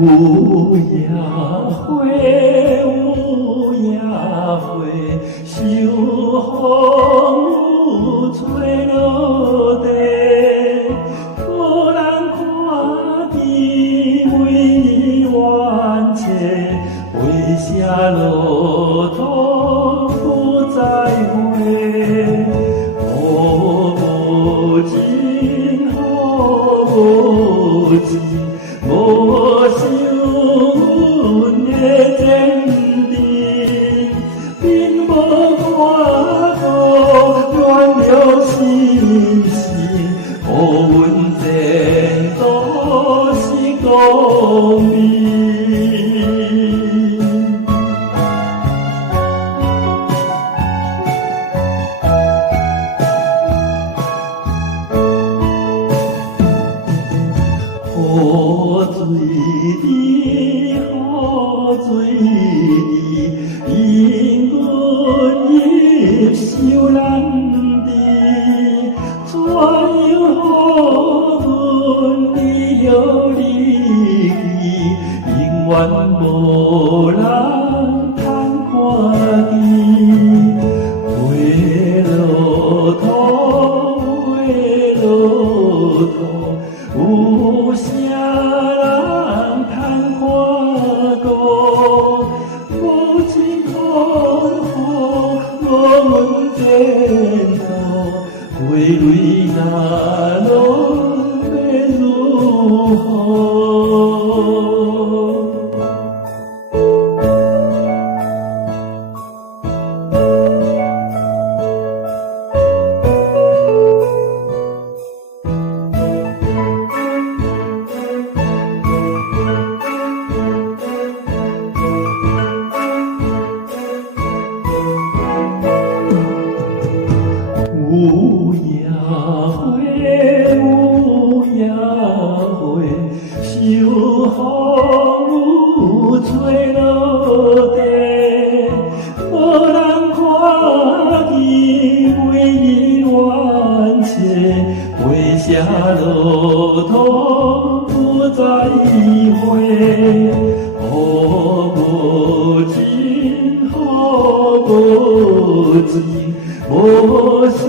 有夜花，有夜花，秋风有吹落地，无人看见为冤切，为啥路途不再回？好无情，好无情。无想阮的坚定，并无看到阮了心事，予阮前途是光明。雨水滴，雨水滴，因阮入受难地，怎样予阮离了离去？永远无人通看见，回路途，回路途。有啥人通看顾？无情风雨，我阮前途，花蕊若落，要如何？有夜花，有夜花，秋风有吹落地，无人看见为伊冤切，为啥路途不再回？好无情，好无情。无想